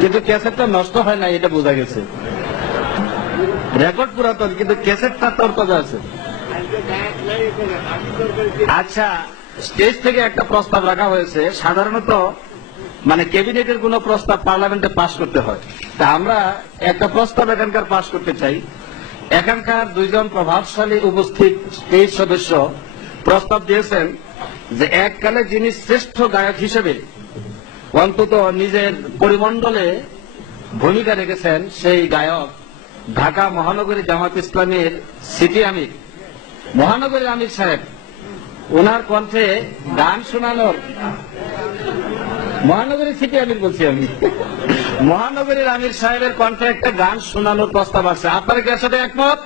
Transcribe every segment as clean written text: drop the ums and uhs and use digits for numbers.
কিন্তু ক্যাসেটটা নষ্ট হয় না, এটা বোঝা গেছে। রেকর্ড পুরাতন, কিন্তু ক্যাসেটটা তরতাজা আছে। আচ্ছা, স্টেজ থেকে একটা প্রস্তাব রাখা হয়েছে। সাধারণত মানে ক্যাবিনেটের কোন প্রস্তাব পার্লামেন্টে পাশ করতে হয়, তা আমরা একটা প্রস্তাব এখানকার পাশ করতে চাই। এখানকার দুইজন প্রভাবশালী উপস্থিত স্টেজ সদস্য প্রস্তাব দিয়েছেন যে এককালে যিনি শ্রেষ্ঠ গায়ক হিসেবে অন্তত নিজের পরিমণ্ডলে ভূমিকা রেখেছেন, সেই গায়ক ঢাকা মহানগরী জামাত ইসলামীর সিটি আমির, মহানগরীর আমির সাহেব, ওনার কণ্ঠে গান শোনানোর, মহানগরীর সিটি আমির বলছি আমি, মহানগরীর আমির সাহেবের কণ্ঠে একটা গান শোনানোর প্রস্তাব আছে। আপনারা কি এর সাথে একমত?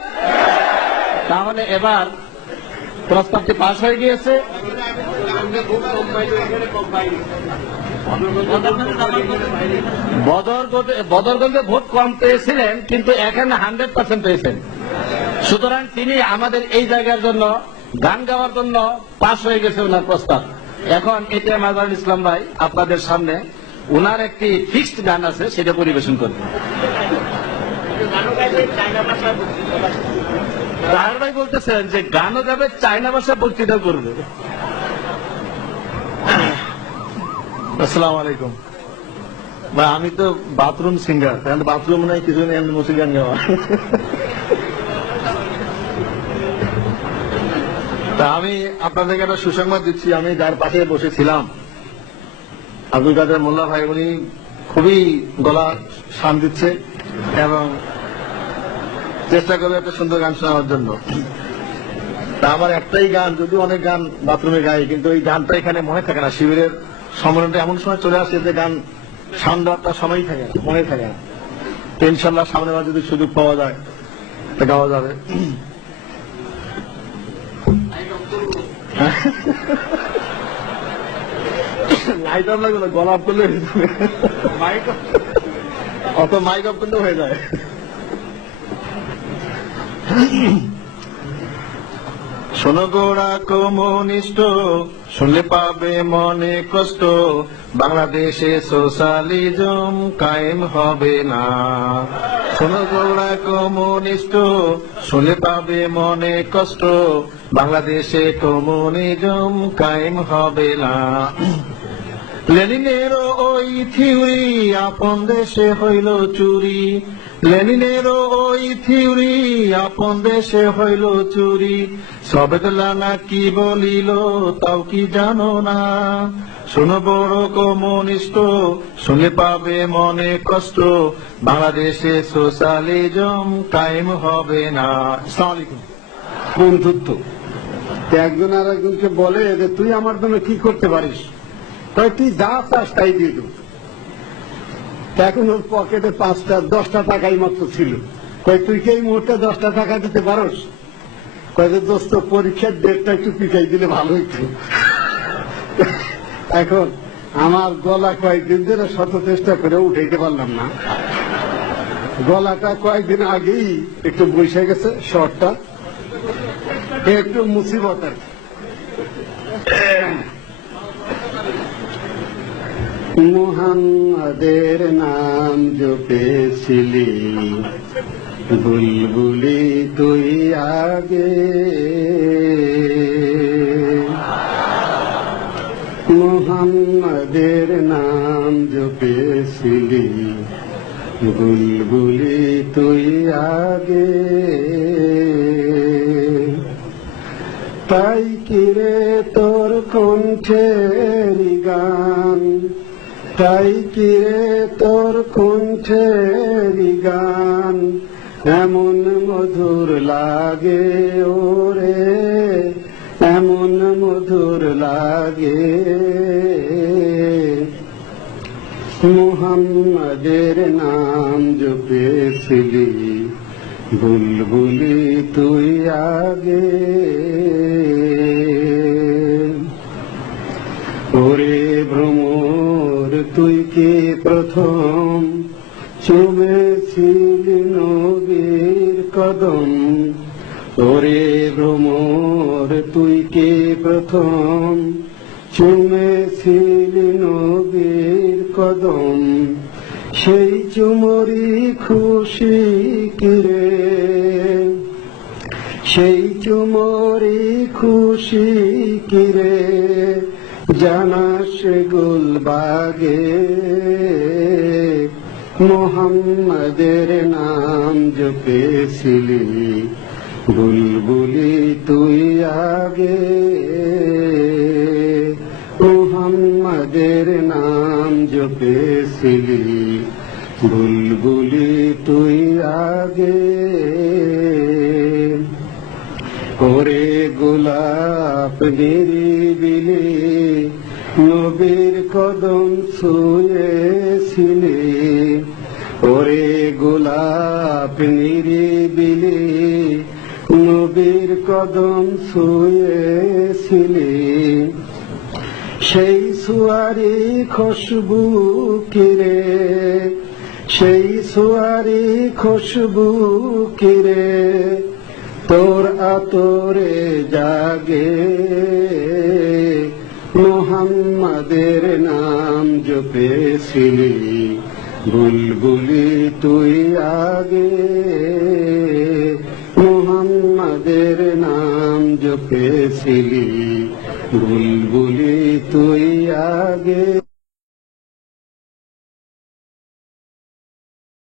তাহলে এবার প্রস্তাবটি পাশ হয়ে গিয়েছে। বদরগঞ্জে ভোট কম পেয়েছিলেন, কিন্তু এখানে 100% পেয়েছেন। সুতরাং তিনি আমাদের এই জায়গার জন্য গান গাওয়ার জন্য পাশ হয়ে গেছে ওনার প্রস্তাব। এখন এটা মাজারুল ইসলাম ভাই আপনাদের সামনে ওনার একটি ফিক্সড গান আছে, সেটা পরিবেশন করবেন। তাহার ভাই বলতেছেন যে গানও গাবে, চায়না ভাষা বক্তৃতা করবে। আসসালামু আলাইকুম ভাই, আমি তো বাথরুম সিঙ্গার, তাহলে বাথরুম নাই কিছু নেই, আমি মুসিক গান গাওয়া। তা আমি আপনাদেরকে একটা সুসংবাদ দিচ্ছি, আমি যার পাশে বসেছিলাম আব্দুল কাদের মোল্লা ভাই, উনি খুবই গলা শান দিচ্ছে এবং চেষ্টা করবে একটা সুন্দর গান শোনানোর জন্য। তা আমার একটাই গান, যদিও অনেক গান বাথরুমে গাই, কিন্তু এই গানটা এখানে মনে থাকে না। শিবিরের সম্মেলনটা এমন সময় চলে আসে যে গান শান দেওয়ারটা সময় থাকে না, মনে থাকে না। তো ইনশাল্লাহ সামনে বার যদি সুযোগ পাওয়া যায় তা গাওয়া যাবে। লাইট অফ লাগবে না, গলা অফ করলে অত মাইক অফ করলে হয়ে যায়। শোনো গোড়া কমিউনিস্ট, শুনলে পাবে মনে কষ্ট, বাংলাদেশে সোশ্যালিজম কায়েম হবে না। শোনো গোড়া কমিউনিস্ট, শুনলে পাবে মনে কষ্ট, বাংলাদেশে কমিউনিজম কায়েম হবে না। লেনিনের ওই থিওরি আপন দেশে হইল চুরি, লেনিনের ওই থিওরি আপন দেশে হইল চুরি, সবেদলা কি বলিল তাও কি জানো না। শোনো বড় কমিউনিস্ট, শুনে পাবে মনে কষ্ট, বাংলাদেশে সোশ্যালিজম কায়েম হবে না। আসসালামু আলাইকুম। বন্ধুত্ব, একজন আর একজনকে বলে যে তুই আমার জন্য কি করতে পারিস, তুই যা চাস তাই দিয়ে দেব। এখন ওর পকেটে 5-10টা টাকাই মাত্র ছিল। তুই কি এই মুহূর্তে 10টা টাকা দিতে পারস? যে দোস্ত, পরীক্ষার ডেটটা একটু পিছাই দিলে ভালো হইত। এখন আমার গলা কয়েকদিন ধরে শত চেষ্টা করে উঠাইতে পারলাম না। গলাটা কয়েকদিন আগেই একটু বসে গেছে, শর্টটা একটু মুসিবত আর কি। মুহাম্মাদের নাম জপেছিলি, বুলবুলি তুই আগে, মুহাম্মাদের নাম জপেছিলি, বুলবুলি তুই আগে। তাই কিরে তোর কণ্ঠের গান, তাই কিরে তোর কণ্ঠের গান, এমন মধুর লাগে ওরে, এমন মধুর লাগে। মুহাম্মাদের নাম জপেছিলি, বুলবুলি তুই আগে। ওরে ভ্রমর, তুই কি প্রথম চুমেছিলি নবীর কদম? ওরে ভ্রমর, তুই কি প্রথম চুমেছিলি নবীর কদম, সেই চুমরি খুশি কিরে, সেই চুমরি খুশি কিরে, জানাস গুলবাগে মোহাম্মদের নাম জপেছিলি, বুলবুলি তুই আগে মোহাম্মদের নাম জপেছিলি, বুলবুলি তুই আগে। ওরে গোলাপ নিরিবিলি নবীর কদম ছুঁয়েছিলি, ওরে গোলাপ নিরিবিলি নবীর কদম ছুঁয়েছিলি, সেই সুয়ারি খুশবু কিরে, সেই সুয়ারি খুশবু কিরে, তোর আতরে জাগে মোহাম্মদের নাম জপেছিলি, বুলবুলি তুই আগে মোহাম্মদের নাম জপেছিলি, বুলবুলি তুই আগে।